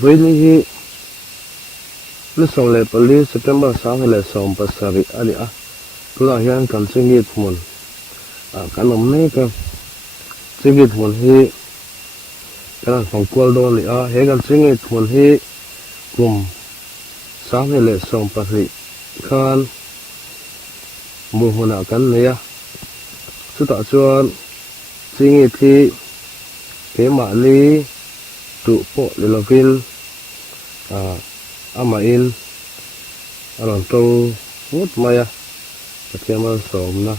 với ní nó xong lệ pali September sáng hay là xong pasari ali à tôi là hiện cần suy nghĩ muốn cái nấm này cơ suy nghĩ muốn hi cái là phòng qual đó li à hệ cần suy nghĩ muốn hi cùng sáng hay là xong pasari khan mua hoa nào cái này à sự tạo chuan suy nghĩ thì cái mà li tụ bộ để làm viên ama in aron trâu hút maya cái kia mà sớm na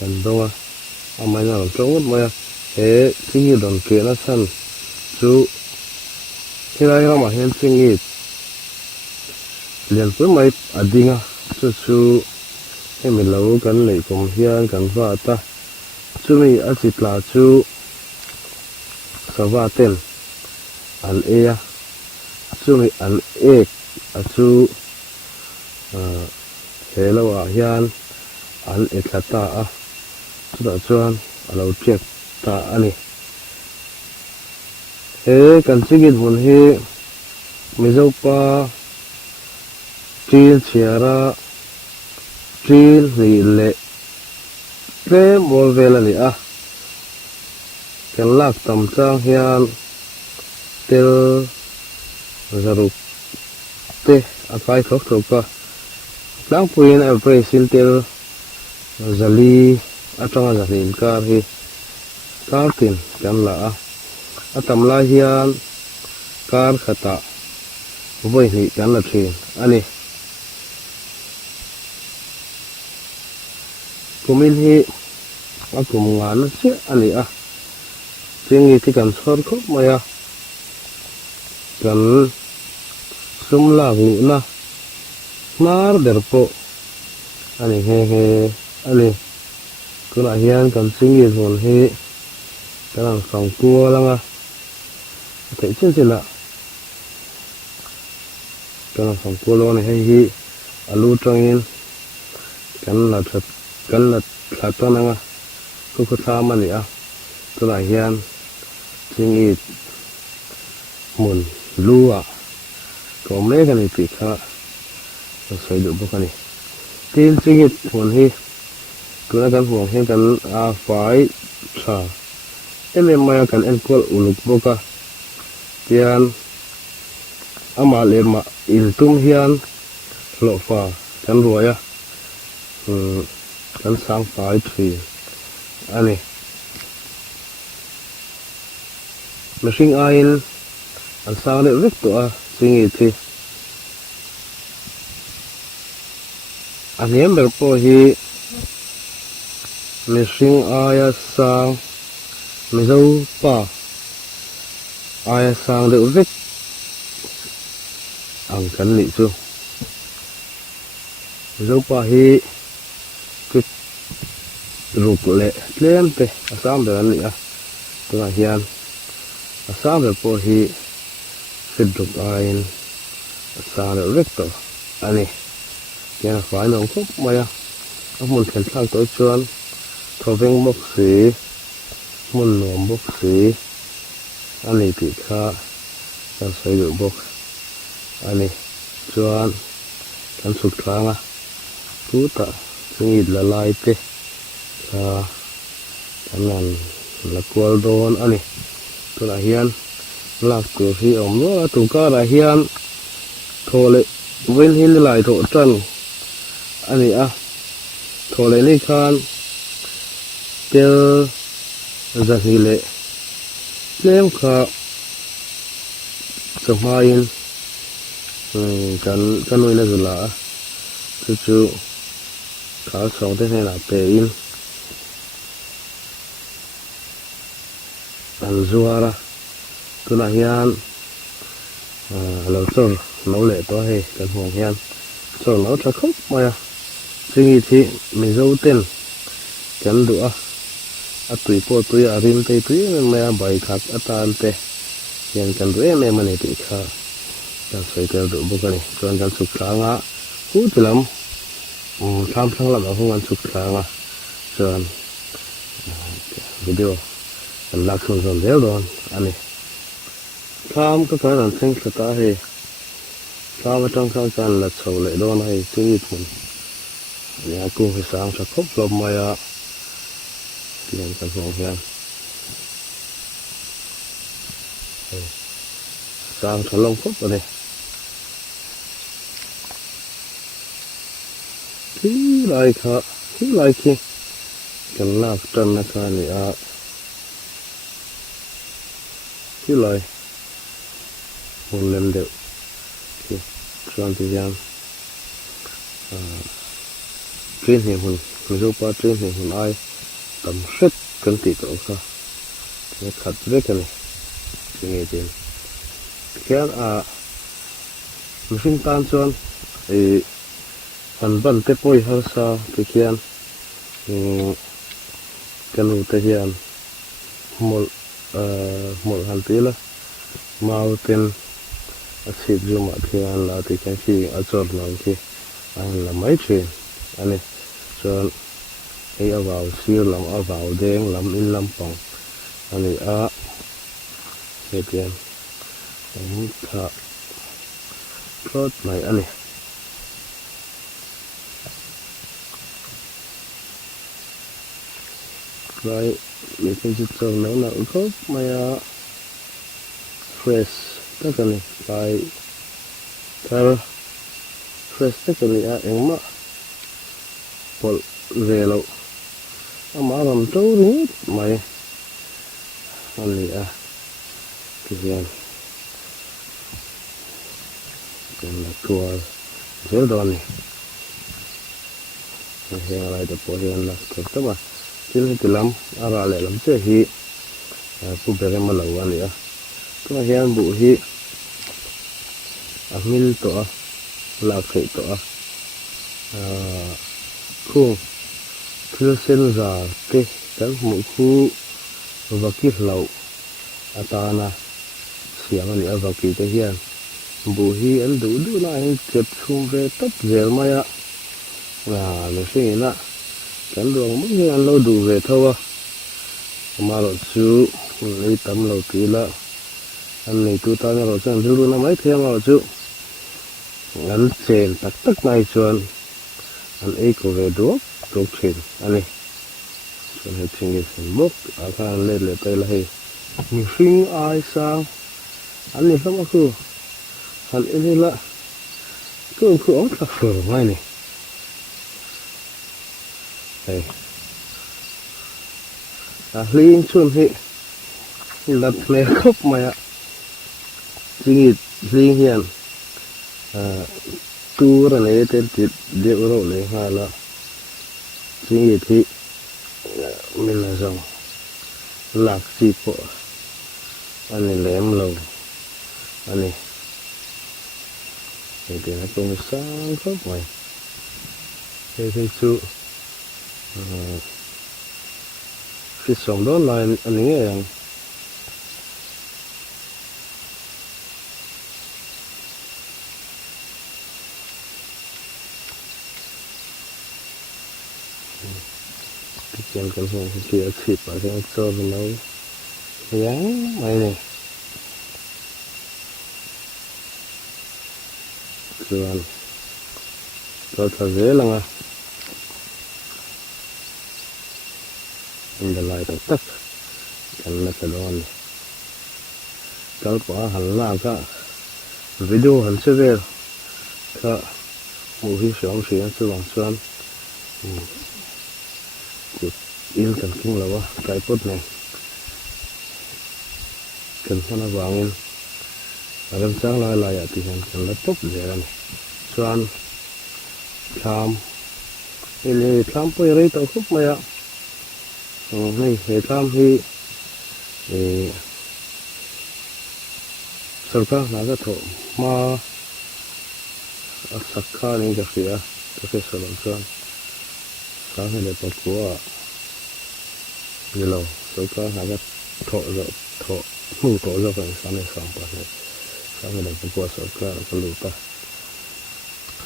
cần đâu ama in aron trâu hút maya thế suy nghĩ đòn kia nó sẵn chú khi này mà hiện suy nghĩ liền với mấy đi à chú cái mình lâu cần lấy công hiền cần vợ ta chú mình ở chỉ là chú sao vợ tên anh e chú mình anh e chú thế là vợ hiền anh e là ta chú đã chuan lâu chết ta anh thế cần suy nghĩ muốn he mình dâu pa chia chia ra chia lì lệ cái mua về là gì à cái lạc tầm trang hiền tel zarup te akai khóc thuộc cả đang puin ở về xin tel zali ở trong là gì cả thì cả tiền cái là ở tầm lai hiền cả khata với thì cái là chuyện anh kumin hi akum nga na che ani a chingi ti kan sor khop maya kan sum la gu na nar derpo ani he ani kuna hian kan chingi zon hi kan sang tua langa te chen chila kan sang tua lo ni hi alu tangin kan la that kan là thật to năng cô có sao mà nhỉ tôi là hiền suy nghĩ muốn lúa có mấy cái này thì khá xây được bao nhiêu tin suy nghĩ muốn hi cứ là cần muốn hi cần phải trả em mai cần em có uluk bao cả tiền ama lên mà il tum hiền lộ pha cần rồi à kan sang phải thì anh machine oil anh sang để viết tụi suy nghĩ thì anh em được po hi machine oil sang mình dâu pa oil sang để viết anh cần lý chưa dâu pa hi rụp lệ lên pe asam de ani a tu hian asam de po hi siduk ain asam de recto ani ya phải nong khop maya mun khen thang to chuan thoveng mok si mun nom bok si ani ti kha kan sai du bok ani chuan kan suk thanga tu ta singi la lai te kanan là qual don ani tu là hiền lạc cửa phi ổng nó tu ca là hiền thô lệ bên hiền lại thổ trần ani thô lệ này khan tiêu giật hi lệ lem kha sum hain kan nuôi là gì là chú khá sống thế này là bể in ăn zuara tôi là hiền lâu rồi nấu lệ to hay cần hoàng hiền rồi nấu cho khóc mà suy nghĩ thì mình dâu tên chắn đũa tuổi po tuổi rin tây tuổi mình bài khác tan tê hiền cần đũa em này bị khá cần xoay theo đủ bốc này còn cần sụp sáng á hút lắm tham sang làm ở không ăn sụp sáng à rồi video lạc xuống rồi đéo rồi anh này tham có cái làm thanh sạch ta hay tham ở trong sao chan là sầu lệ đó này chứ ít mình nhà cùng phải sáng sạch khóc lom mày à liền cần phòng hiền sáng thằng lông khóc rồi này khí lại khá khí lại khi cần làm chân là cái này à khí lại một lần đều khi chọn thời gian trên hình mình giúp ba trên hình ai tầm sức cần tỷ tổ sao nó thật rất cái này nghe tiếng cái mình sinh tan chọn thì hành văn tết bôi hơi sao thì khian cần thể hiện một hành tí là màu tên xịt zoom mà thì anh là thì cái khi ở chọn nào khi anh là mấy chuyện anh ấy chọn ấy ở vào siêu làm ở vào đen làm in làm bóng anh ấy cái tiền anh thợ plot này anh ấy rồi mình sẽ chụp xong nó là gốc mà fresh tất cả này lại thở fresh tất cả này em mà một về lâu mà làm trâu đi mày anh ấy cái gì cái là tua dễ đòn này hiện lại được hiện là tốt mà chỉ là làm ara lại làm chơi hi phụ bề mà lâu anh ấy cái hiện bộ hi mil to là khởi to khu thứ sen già cái một khu và cái lẩu ta na xiang anh ấy và cái cái hiện bộ hi anh đủ này chụp xuống về tất dễ mày ạ là nó suy nghĩ là cái đường mức như anh lâu đủ về thôi mà lo chú lấy tấm lâu tí là anh này tu ta rồi chẳng chú luôn mấy thêm mà chú anh chèn tắc này chuẩn anh ấy có về đuốc đuốc chèn anh này chuẩn hệ chèn cái phần mốc anh lên lại tay là hệ mình sinh ai sang anh này không có anh ấy là cứ ống thật phở ngoài này đây liên xuân hệ đặt này khóc mày ạ riêng hiền tu rồi này tên điệu rồi này hay là riêng thì mình là dòng lạc gì bộ anh này lém lầu anh này thì nó cũng sáng khóc mày thế chú cái sống đó là anh nghe rằng cái chuyện cần phải chia sẻ và cái cho nó dáng mày này rồi cho thật dễ lắm à mình lại tất cái là cái đó này cái quả hành lang cả video hành sẽ về cả một cái sống chuyện sự bằng xuân yên cần kinh là cái bút này cần nó vàng in làm sáng lại thì cần là tốt dễ này xuân tham ini tham po iri tau khúc mày ạ này hệ tham hi सरकार नागा थो मा सक्का नहीं जखिया तो के सलंसान साहे ले पकुआ ये लो सरकार नागा थो mu to जो kan साने सांपा है साहे ले पकुआ सरकार का लूटा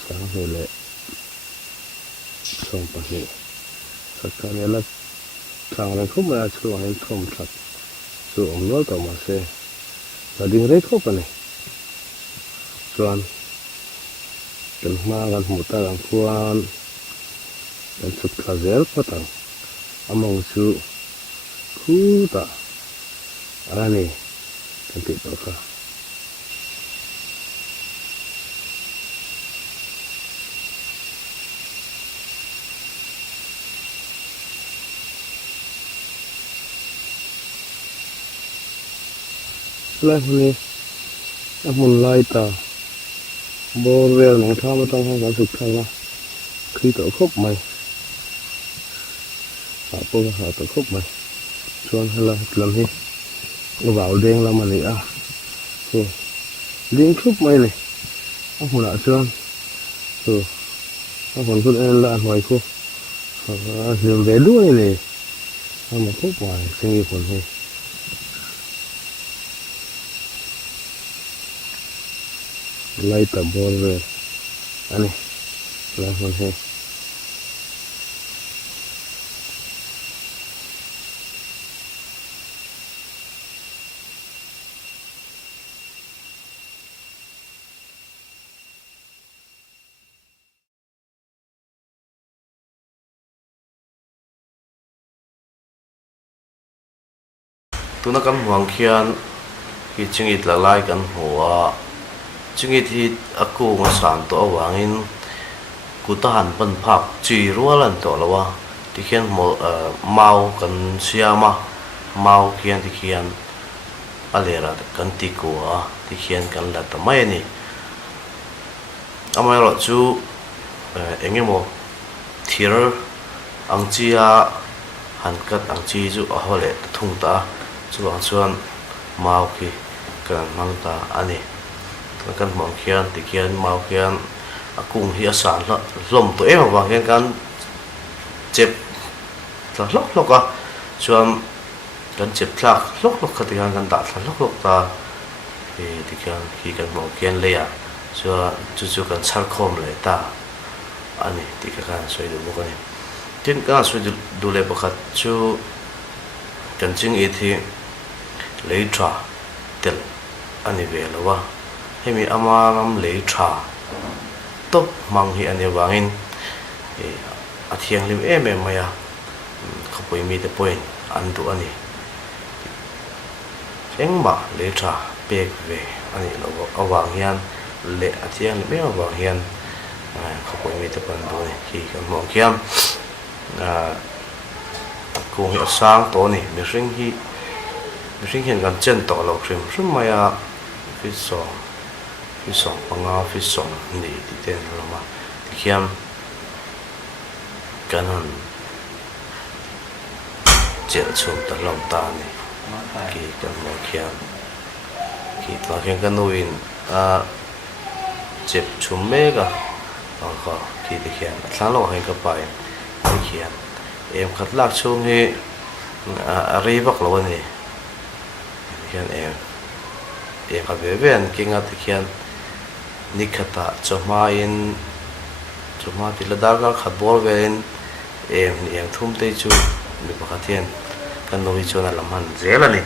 साहे ले सांपा है सरकार ने लग सांग ले खूब मैं छुआ है थोम थक छुआ हम लोग तो मासे ta ding rei khop ani chuan kan hma kan hmu ta ang khuan kan chut thla zel patang among chu khu ta ani kan ti to kha lai huni amun lai ta bor vel nong tha ma tang kan chut thla na khi to khop mai po ha to khop mai chuan hala lam hi vào đen la mà này à đen khúc mày này ông hồn lại chuan ông hồn con em là ngoài khu đường về đuôi này ông một khúc ngoài sinh nghiệp hồn hay lấy tầm bồn về anh này là hồn hay tuna kan huang khian hi chingit la lai kan hua chingit hi aku nga san to awangin kutahan pan phak chi rualan to lawa ti khian mau kan siama mau khian ti khian alera kan ti ko ti khian kan la ta mai ni amai ro chu engemo thir ang chia han kat ang chi chu a hole thung ta chuan chuan mau khi kan mang ta ani kan mong khian ti khian mau khian akung hi asan la lom to em wa khian kan chep la lok lok a chuan kan chep thlak lok lok khati kan da thla lok lok ta ti khian hi kan mong khian le ya chuan chu kan char khom le ta ani ti kan soi du mo kan tin kan soi du le pakhat chu kan ching i thi lấy trà tel anh về là wa hay mi ama ram lấy trà top mang hi anh wangin a thiang lim em maya khopoi mi te point an tu ani eng ma lấy trà pek về ani lo awang hian le a thiang lim em awang hian khopoi mi te pan tu ni ki kan mong khiam ku hi sang to ni mi ring hi mình hiện gần chân tỏ lộc rừng rất may phía sòng bằng phía sòng này thì tên là mà thì khi em cái hắn chết xuống tận lòng ta này khi cái mỏ khiam khi ta khi cái nuôi chết xuống mé cả còn khi thì khi em sáng lộ hay cái bài thì khi em khát lạc xuống thì rây bắc lộ này khian em ka ve ven kinga ti khian nikhata choma ti ladar gar khat bor ven em thum te chu mi pakhathian kan noi chona lamhan zelani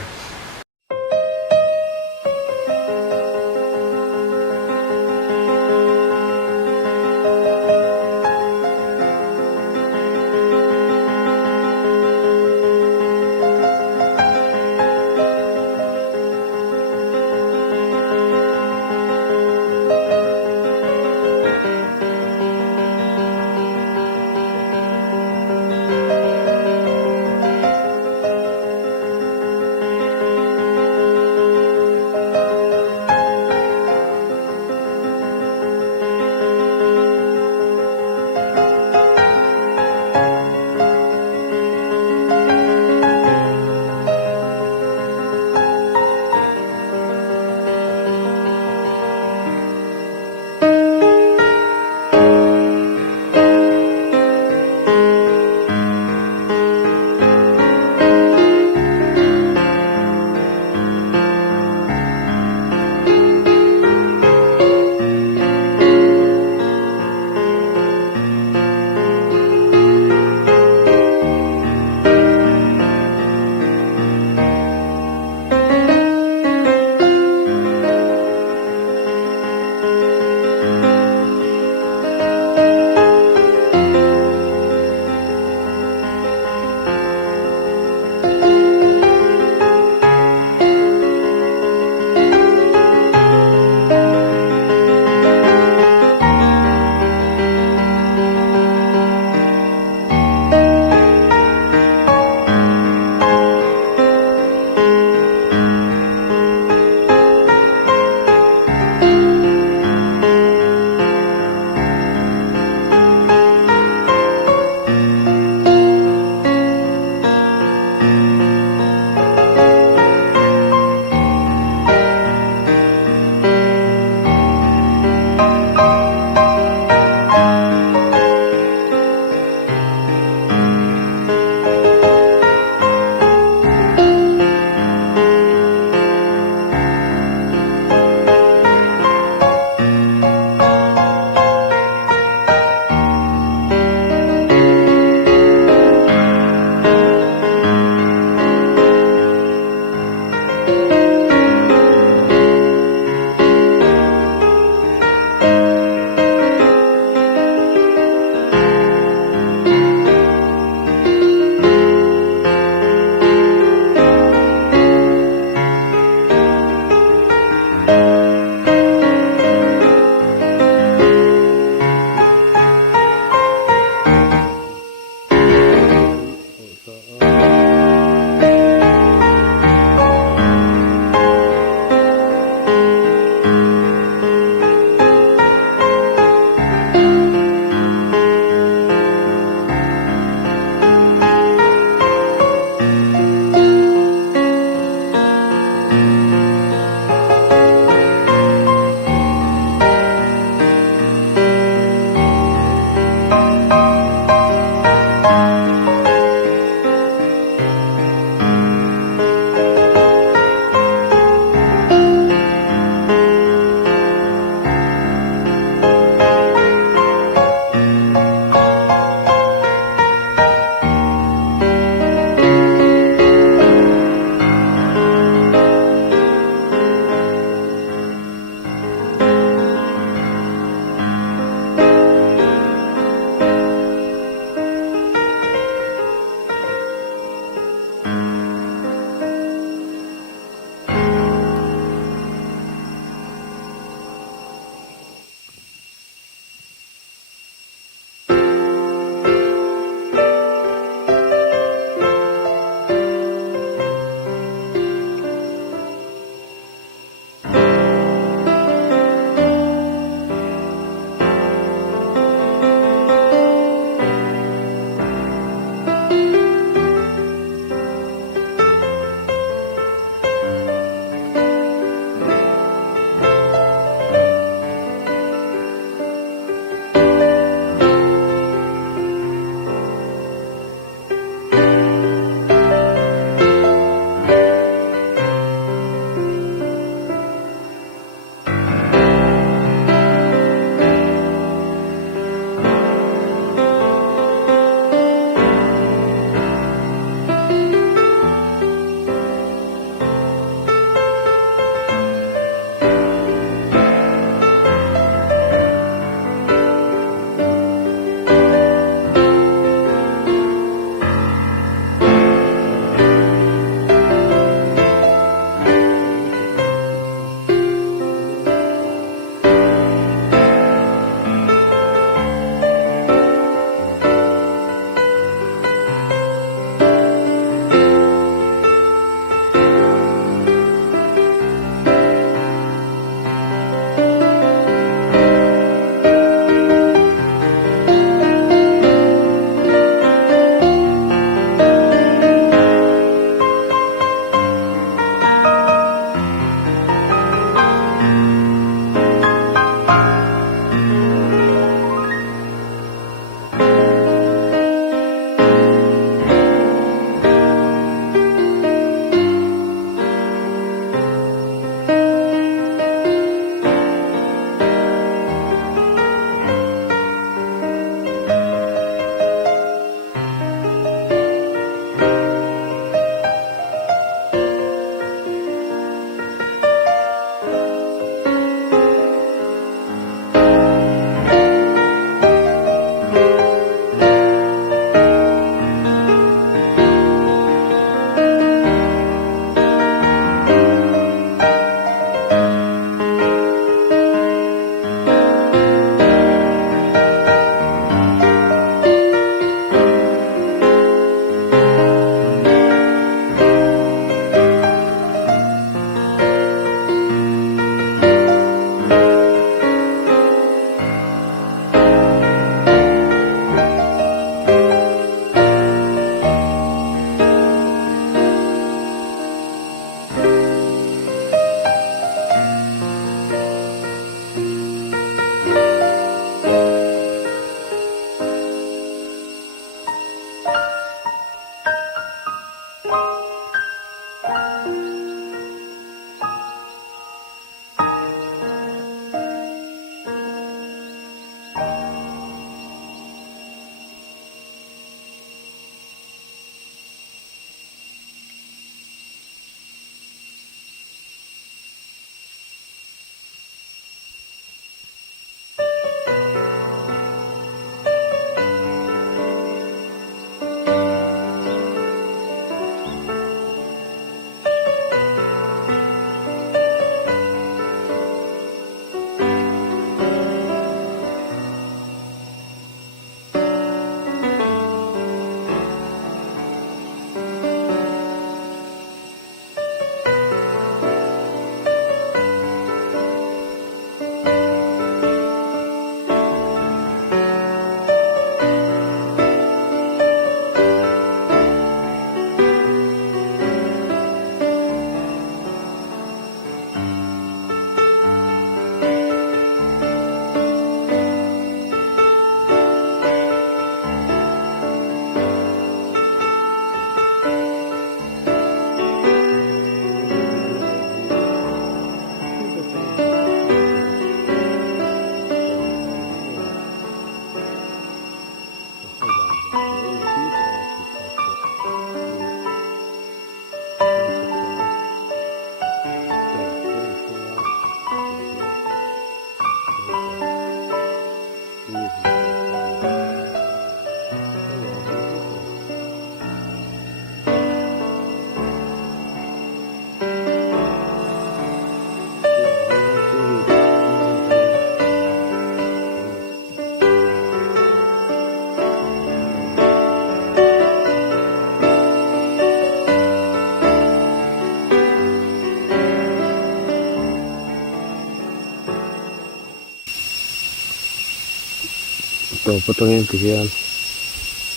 to patangin ti hian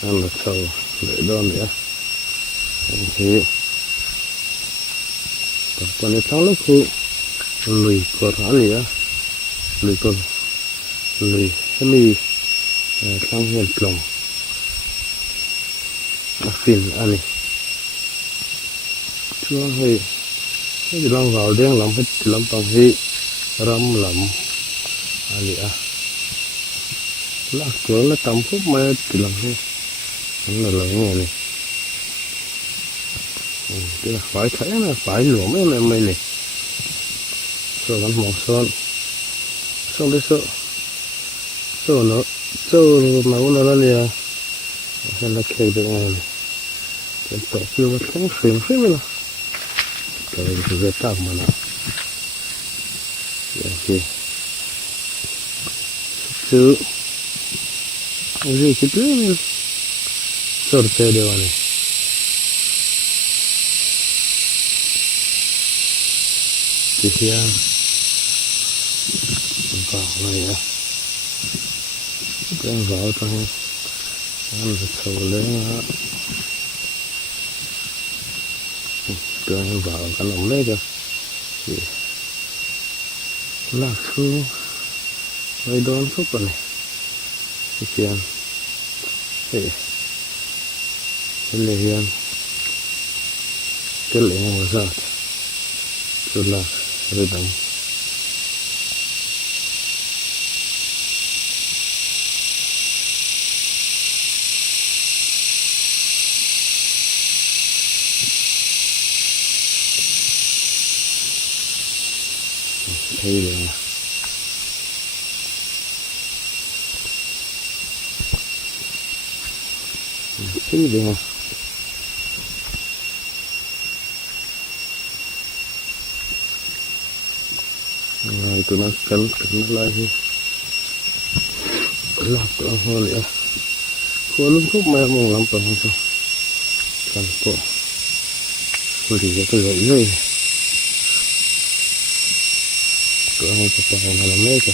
an la chho le don ya hi to pane thang khu lui kor ani ya lui kor lui hemi thang hian plong a fin ani chuan hei hei lang vào đen lam hết lam pang hi ram lam ani a lạc cửa là tầm phút mai thì làm hết nó là lớn này này cái là phải thấy là phải lúa mấy này mày này rồi gắn mỏng son xong đấy sợ sợ nó sợ máu nó là liền hay là kẹt được này cái tổ kêu nó không phim phim nữa cái này thì rất tạm mà nào ok chứ gì cái thứ sorte de vane kia vào này á cái vào trong ăn được sầu lên á cái vào cái lồng lấy được lạc xuống vài đón phút rồi này kia hey cái này hiền cái lệ mà sao chút là rồi đóng thấy rồi thấy được rồi tụi nó cắn nó lại lọc nó hơn nữa cô lúc khúc mà mong lắm còn không sao cắn cổ tôi thì tôi gợi rồi tôi không có phải là làm mấy cả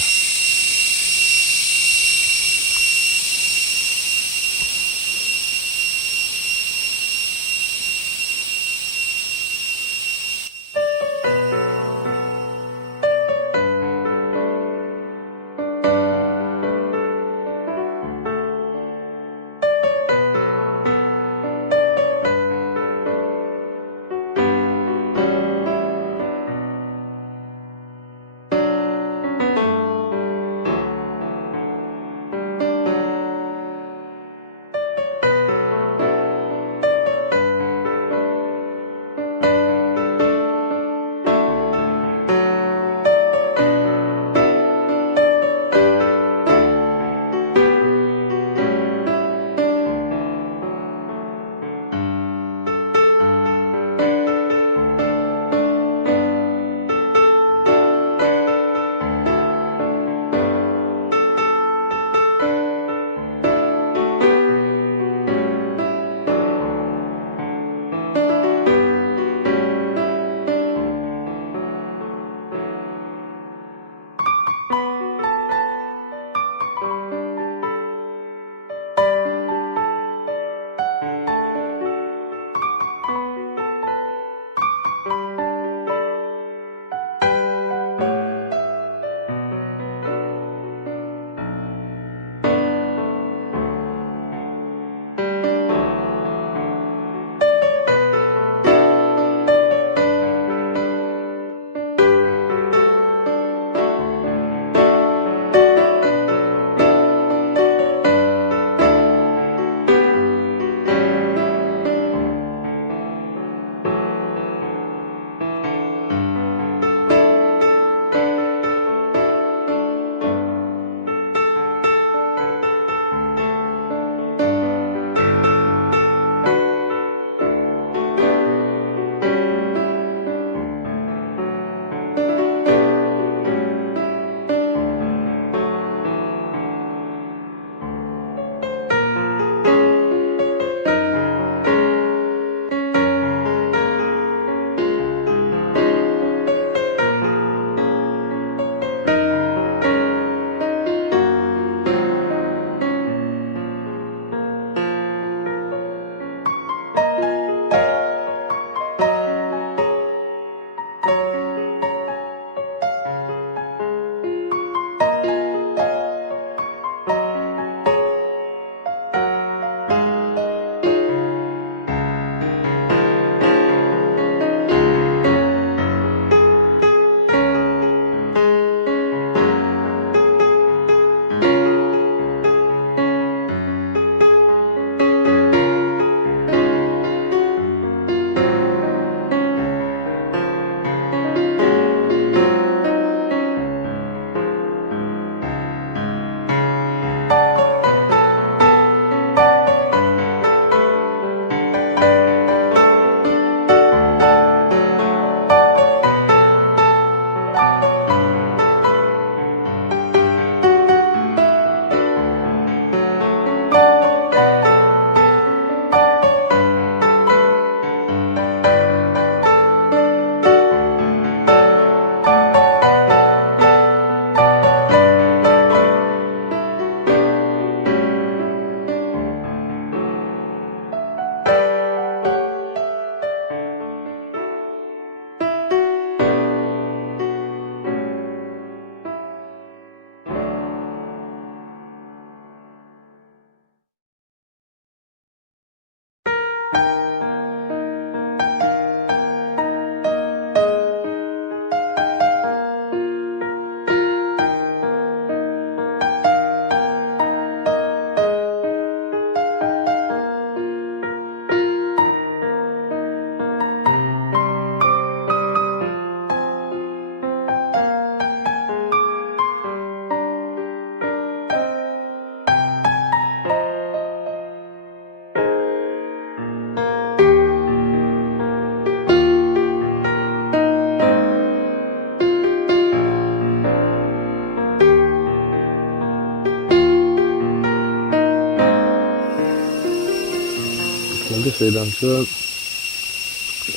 cái sự đàn xuân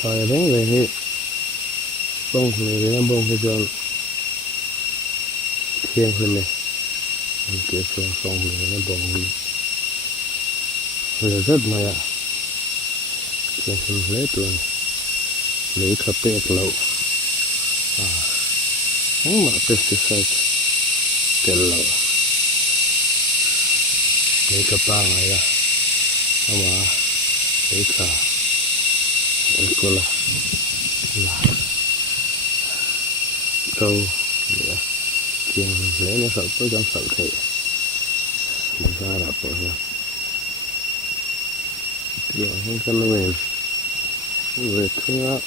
thời đến về hệ bông này đến bông hay chọn thiên hơn này mình kia xuống sông này nó bông đi bây giờ rất mày ạ thiên hơn lấy tuần lấy cà phê lẩu không mà pesticide cái lẩu lấy cà phê này à ama lấy cà cô là câu chuyện lấy nó sợ tôi chẳng sợ thế mình ra đạp rồi nha chuyện không cần mình về thương á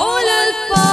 Oh,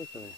chắc rồi